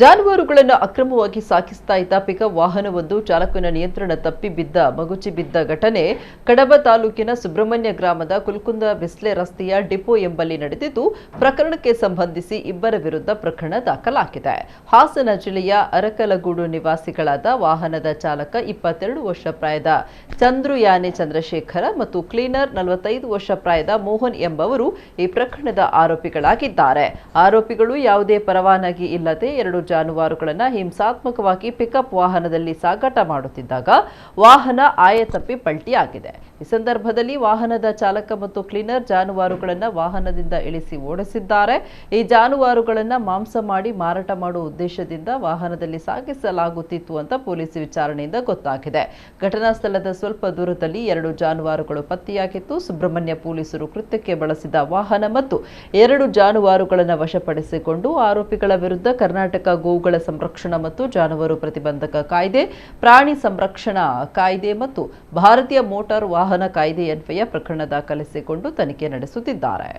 ಜಾನುವಾರುಗಳನ್ನು ಅಕ್ರಮವಾಗಿ ಸಾಗಿಸ್ತಾ ಇದ್ದ ಪಿಕಪ್ ವಾಹನವೊಂದು ಚಾಲಕನ ನಿಯಂತ್ರಣ ತಪ್ಪಿ ಮಗುಚಿ ಬಿದ್ದ ಘಟನೆ ಕಡಬ ತಾಲೂಕಿನ ಸುಬ್ರಹ್ಮಣ್ಯ ಗ್ರಾಮದ ಕುಲ್ಕುಂದ ಬಿಸ್ಲೆ ರಸ್ತೆಯ ಡಿಪೋ ಎಂಬಲ್ಲಿ ನಡೆದಿದ್ದು, ಪ್ರಕರಣಕ್ಕೆ ಸಂಬಂಧಿಸಿ ಇಬ್ಬರ ವಿರುದ್ಧ ಪ್ರಕರಣ ದಾಖಲಾಗಿದೆ. ಹಾಸನ ಜಿಲ್ಲೆಯ ಅರಕಲಗೂಡು ನಿವಾಸಿಗಳಾದ ವಾಹನದ ಚಾಲಕ 22 ವರ್ಷ ಪ್ರಾಯದ ಚಂದ್ರುಯಾನೆ ಚಂದ್ರಶೇಖರ ಮತ್ತು ಕ್ಲೀನರ್ 45 ವರ್ಷ ಪ್ರಾಯದ ಮೋಹನ್ ಎಂಬವರು ಈ ಪ್ರಕರಣದ ಆರೋಪಿಗಳಾಗಿದ್ದಾರೆ. ಆರೋಪಿಗಳು ಯಾವುದೇ ಪರವಾನಗಿ ಇಲ್ಲದೆ 2 ಜಾನುವಾರುಗಳನ್ನು ಹಿಂಸಾತ್ಮಕವಾಗಿ ಪಿಕಪ್ ವಾಹನದಲ್ಲಿ ಸಾಗಾಟ ಮಾಡುತ್ತಿದ್ದಾಗ ವಾಹನ ಆಯತಪ್ಪಿ ಪಲ್ಟಿಯಾಗಿದೆ. ಈ ಸಂದರ್ಭದಲ್ಲಿ ವಾಹನದ ಚಾಲಕ ಮತ್ತು ಕ್ಲೀನರ್ ಜಾನುವಾರುಗಳನ್ನು ವಾಹನದಿಂದ ಇಳಿಸಿ ಓಡಿಸಿದ್ದಾರೆ. ಈ ಜಾನುವಾರುಗಳನ್ನು ಮಾಂಸ ಮಾಡಿ ಮಾರಾಟ ಮಾಡುವ ಉದ್ದೇಶದಿಂದ ವಾಹನದಲ್ಲಿ ಸಾಗಿಸಲಾಗುತ್ತಿತ್ತು ಅಂತ ಪೊಲೀಸ್ ವಿಚಾರಣೆಯಿಂದ ಗೊತ್ತಾಗಿದೆ. ಘಟನಾ ಸ್ಥಳದ ಸ್ವಲ್ಪ ದೂರದಲ್ಲಿ 2 ಜಾನುವಾರುಗಳು ಪತ್ತೆಯಾಗಿತ್ತು. ಸುಬ್ರಹ್ಮಣ್ಯ ಪೊಲೀಸರು ಕೃತ್ಯಕ್ಕೆ ಬಳಸಿದ ವಾಹನ ಮತ್ತು 2 ಜಾನುವಾರುಗಳನ್ನು ವಶಪಡಿಸಿಕೊಂಡು ಆರೋಪಿಗಳ ವಿರುದ್ಧ ಕರ್ನಾಟಕ ಗೋವುಗಳ ಸಂರಕ್ಷಣಾ ಮತ್ತು ಜಾನುವಾರು ಪ್ರತಿಬಂಧಕ ಕಾಯ್ದೆ, ಪ್ರಾಣಿ ಸಂರಕ್ಷಣಾ ಕಾಯ್ದೆ ಮತ್ತು ಭಾರತೀಯ ಮೋಟಾರ್ ವಾಹನ ಕಾಯ್ದೆಯನ್ವಯ ಪ್ರಕರಣ ದಾಖಲಿಸಿಕೊಂಡು ತನಿಖೆ ನಡೆಸುತ್ತಿದ್ದಾರೆ.